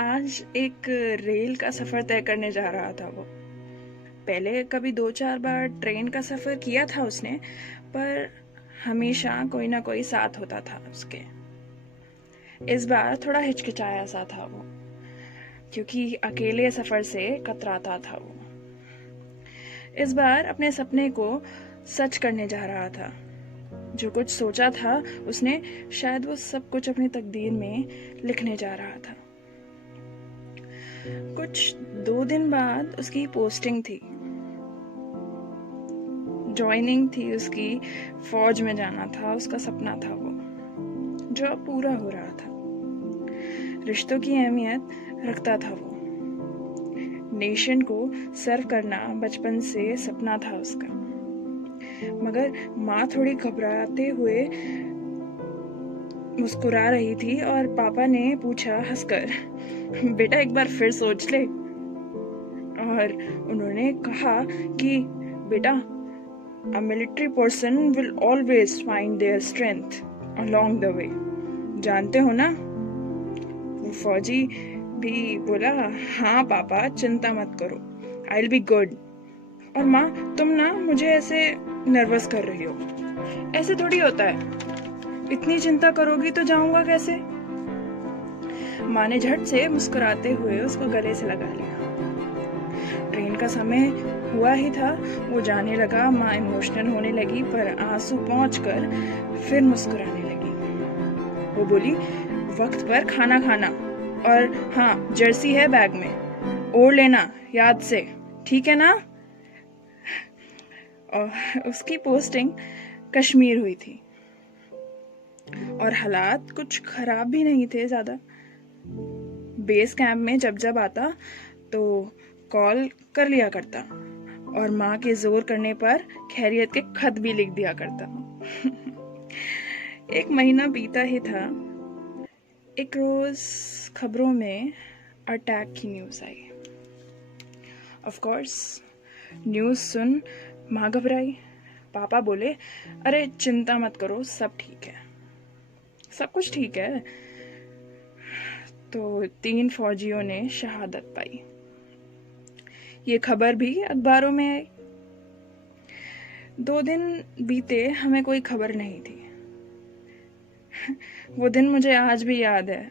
आज एक रेल का सफ़र तय करने जा रहा था वो। पहले कभी 2-4 बार ट्रेन का सफ़र किया था उसने, पर हमेशा कोई ना कोई साथ होता था उसके। इस बार थोड़ा हिचकिचाया सा था वो, क्योंकि अकेले सफ़र से कतराता था वो। इस बार अपने सपने को सच करने जा रहा था। जो कुछ सोचा था उसने, शायद वो सब कुछ अपनी तकदीर में लिखने जा रहा था। कुछ 2 दिन बाद उसकी पोस्टिंग थी, जॉइनिंग थी उसकी। फौज में जाना था, उसका सपना था वो, जो अब पूरा हो रहा था। रिश्तों की अहमियत रखता था वो। नेशन को सर्व करना बचपन से सपना था उसका। मगर माँ थोड़ी घबराते हुए मुस्कुरा रही थी और पापा ने पूछा हंसकर, बेटा एक बार फिर सोच ले। और उन्होंने कहा कि बेटा, a military person will always find their strength along the way. जानते हो ना? वो फौजी भी बोला, हाँ पापा चिंता मत करो, I'll be good. और माँ तुम ना मुझे ऐसे नर्वस कर रही हो, ऐसे थोड़ी होता है, इतनी चिंता करोगी तो जाऊंगा कैसे? माँ ने झट से मुस्कुराते हुए उसको गले से लगा लिया। ट्रेन का समय हुआ ही था, वो जाने लगा। माँ इमोशनल होने लगी, पर आंसू पहुंचकर फिर मुस्कुराने लगी। वो बोली, वक्त पर खाना खाना, और हाँ जर्सी है बैग में, ओढ़ लेना याद से, ठीक है ना? और उसकी पोस्टिंग कश्मीर हुई थी और हालात कुछ खराब भी नहीं थे ज़्यादा। बेस कैंप में जब आता तो कॉल कर लिया करता और माँ के जोर करने पर खैरियत के खत भी लिख दिया करता। 1 महीना बीता ही था। एक रोज खबरों में अटैक की न्यूज़ आई। ऑफ कोर्स न्यूज़ सुन माँ घबराई। पापा बोले, अरे चिंता मत करो, सब ठीक है, सब कुछ ठीक है। तो 3 फौजियों ने शहादत पाई। ये खबर भी अखबारों में आई। 2 दिन बीते, हमें कोई खबर नहीं थी। वो दिन मुझे आज भी याद है।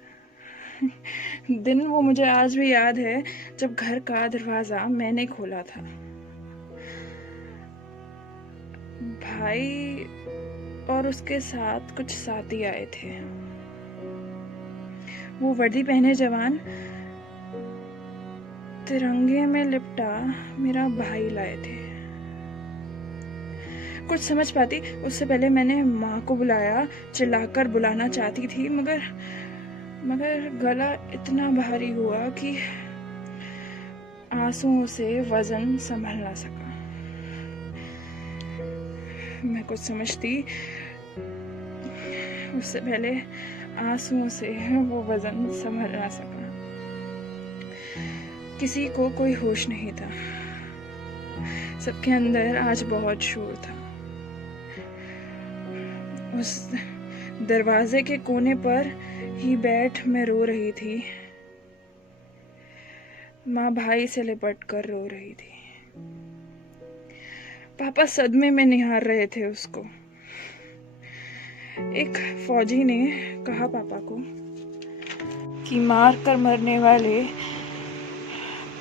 वो मुझे आज भी याद है जब घर का दरवाजा मैंने खोला था। भाई और उसके साथ कुछ साथी आए थे। वो वर्दी पहने जवान, तिरंगे में लिपटा मेरा भाई लाए थे। कुछ समझ पाती उससे पहले मैंने माँ को बुलाया, चिल्लाकर बुलाना चाहती थी, मगर गला इतना भारी हुआ कि आंसुओं से वजन संभल ना सका। मैं कुछ समझती उससे पहले आंसुओं से वो वजन संभल ना सका। किसी को कोई होश नहीं था। सबके अंदर आज बहुत शोर था। उस दरवाजे के कोने पर ही बैठ मैं रो रही थी। माँ भाई से लिपट कर रो रही थी। पापा सदमे में निहार रहे थे उसको। एक फौजी ने कहा पापा को कि मार कर मरने वाले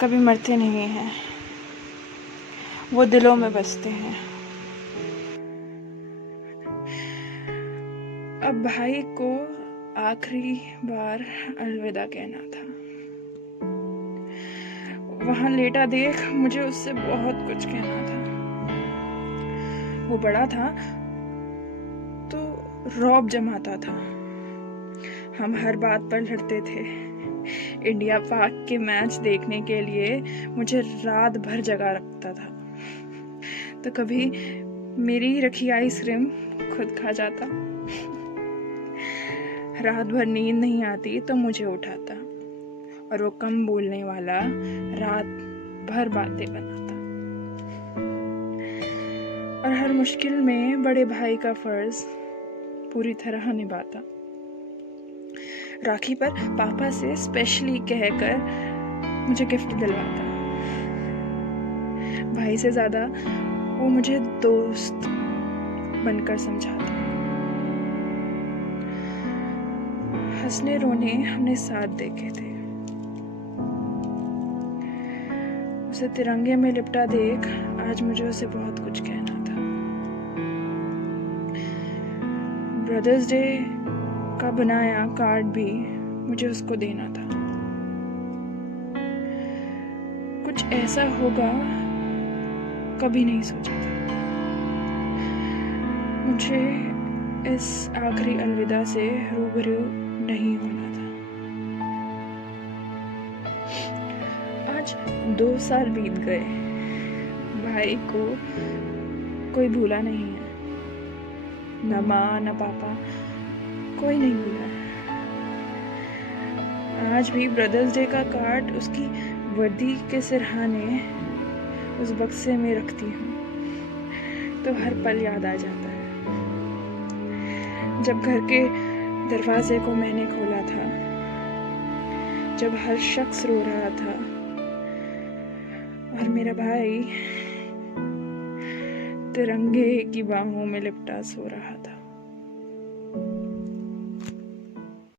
कभी मरते नहीं हैं, वो दिलों में बसते हैं। अब भाई को आखिरी बार अलविदा कहना था। वहां लेटा देख मुझे उससे बहुत कुछ कहना था। वो बड़ा था तो रौब जमाता था। हम हर बात पर लड़ते थे। इंडिया पाक के मैच देखने के लिए मुझे रात भर जगा रखता था। तो कभी मेरी रखी आइसक्रीम खुद खा जाता। रात भर नींद नहीं आती तो मुझे उठाता और वो कम बोलने वाला रात भर बातें बनाता और हर मुश्किल में बड़े भाई का फर्ज पूरी तरह निभाता। राखी पर पापा से स्पेशली कहकर मुझे गिफ्ट दिलवाता। भाई से ज़्यादा वो मुझे दोस्त बनकर समझाता। हंसने रोने हमने साथ देखे थे। उसे तिरंगे में लिपटा देख आज मुझे उसे बहुत कुछ कहना था। ब्रदर्स डे का बनाया कार्ड भी मुझे उसको देना था। कुछ ऐसा होगा कभी नहीं सोचा था। मुझे इस आखिरी अलविदा से रूबरू नहीं होना था। आज 2 साल बीत गए। भाई को कोई भूला नहीं है, न माँ न पापा, कोई नहीं भूला है। आज भी ब्रदर्स डे का कार्ड उसकी वर्दी के सिरहाने उस बक्से में रखती हूँ तो हर पल याद आ जाता है जब घर के दरवाजे को मैंने खोला था, जब हर शख्स रो रहा था और मेरा भाई तिरंगे की बाहों में लिपटा सो रहा था।